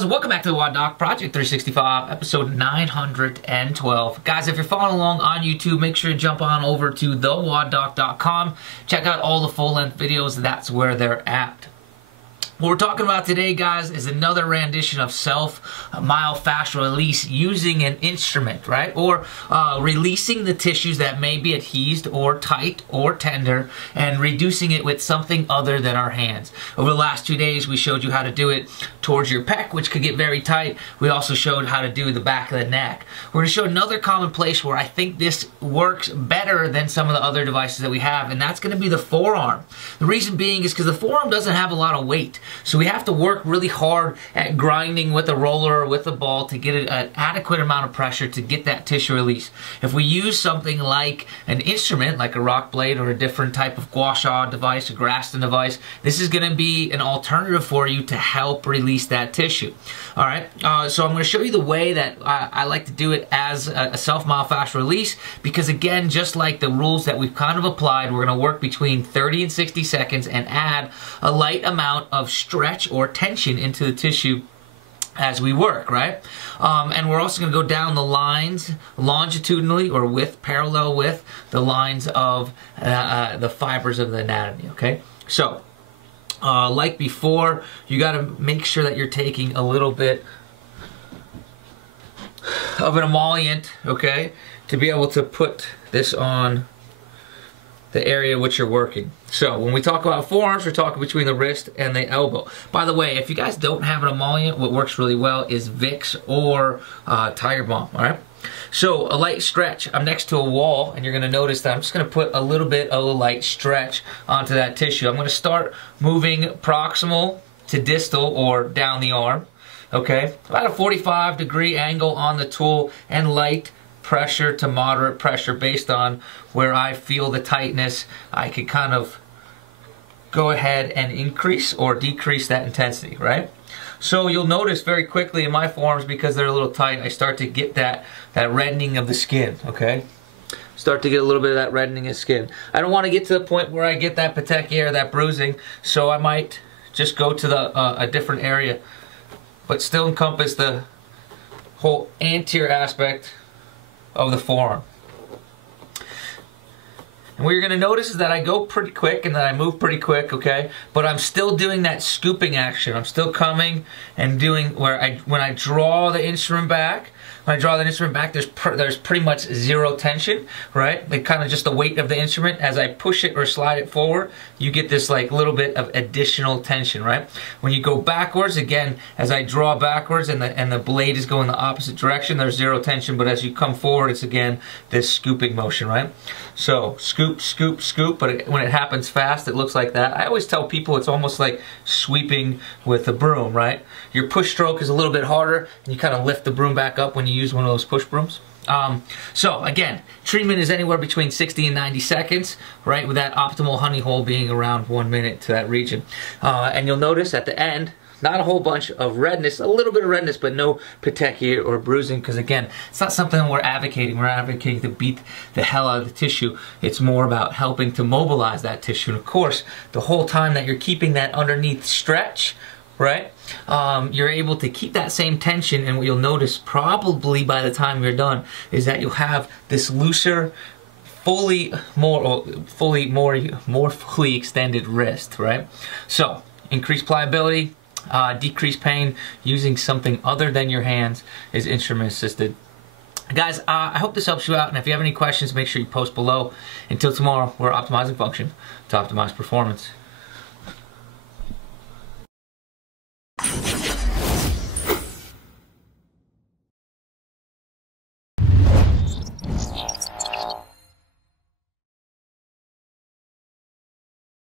guys, welcome back to the WODdoc Project 365, episode 912. Guys, if you're following along on YouTube, make sure to jump on over to thewoddoc.com. Check out all the full-length videos. That's where they're at. What we're talking about today, guys, is another rendition of self-myofascial release using an instrument, right? Or releasing the tissues that may be adhesed or tight or tender and reducing it with something other than our hands. Over the last 2 days, we showed you how to do it towards your pec, which could get very tight. We also showed how to do the back of the neck. We're going to show another common place where I think this works better than some of the other devices that we have, and that's going to be the forearm. The reason being is because the forearm doesn't have a lot of weight. So we have to work really hard at grinding with a roller or with a ball to get an adequate amount of pressure to get that tissue release. If we use something like an instrument, like a rock blade or a different type of gua sha device, a Graston device, this is going to be an alternative for you to help release that tissue. All right, so I'm going to show you the way that I like to do it as a self-myofascial release, because again, just like the rules that we've kind of applied, we're going to work between 30 and 60 seconds and add a light amount of stretch or tension into the tissue as we work, right? And we're also going to go down the lines longitudinally or parallel with the lines of the fibers of the anatomy, okay? So, like before, you got to make sure that you're taking a little bit of an emollient, okay, to be able to put this on the area which you're working. So when we talk about forearms, we're talking between the wrist and the elbow. By the way, if you guys don't have an emollient, what works really well is Vicks or Tiger Balm, all right? So a light stretch. I'm next to a wall, and you're going to notice that I'm just going to put a little bit of a light stretch onto that tissue. I'm going to start moving proximal to distal or down the arm, okay? About a 45-degree angle on the tool and light pressure to moderate pressure based on where I feel the tightness. I could kind of go ahead and increase or decrease that intensity, right? So you'll notice very quickly in my forearms, because they're a little tight, I start to get that reddening of the skin, okay? Start to get a little bit of that reddening of skin. I don't want to get to the point where I get that petechia or that bruising, so I might just go to a different area, but still encompass the whole anterior aspect of the forearm. And what you're going to notice is that I go pretty quick and then I move pretty quick, okay? But I'm still doing that scooping action. I'm still coming and doing where when I draw the instrument back, there's pretty much zero tension, right? Like kind of just the weight of the instrument. As I push it or slide it forward, you get this like little bit of additional tension, right? When you go backwards, again, as I draw backwards and the blade is going the opposite direction, there's zero tension. But as you come forward, it's again this scooping motion, right? So scoop, scoop, scoop. But when it happens fast, it looks like that. I always tell people it's almost like sweeping with a broom, right? Your push stroke is a little bit harder, and you kind of lift the broom back up when you use one of those push brooms. So again, treatment is anywhere between 60 and 90 seconds, right? With that optimal honey hole being around 1 minute to that region. And you'll notice at the end, not a whole bunch of redness, a little bit of redness, but no petechia or bruising, because again, it's not something we're advocating. We're advocating to beat the hell out of the tissue. It's more about helping to mobilize that tissue. And of course, the whole time that you're keeping that underneath stretch, right, you're able to keep that same tension, and what you'll notice probably by the time you're done is that you'll have this looser, more fully extended wrist, right? So, increased pliability, decreased pain using something other than your hands is instrument assisted. Guys, I hope this helps you out, and if you have any questions, make sure you post below. Until tomorrow, we're optimizing function to optimize performance.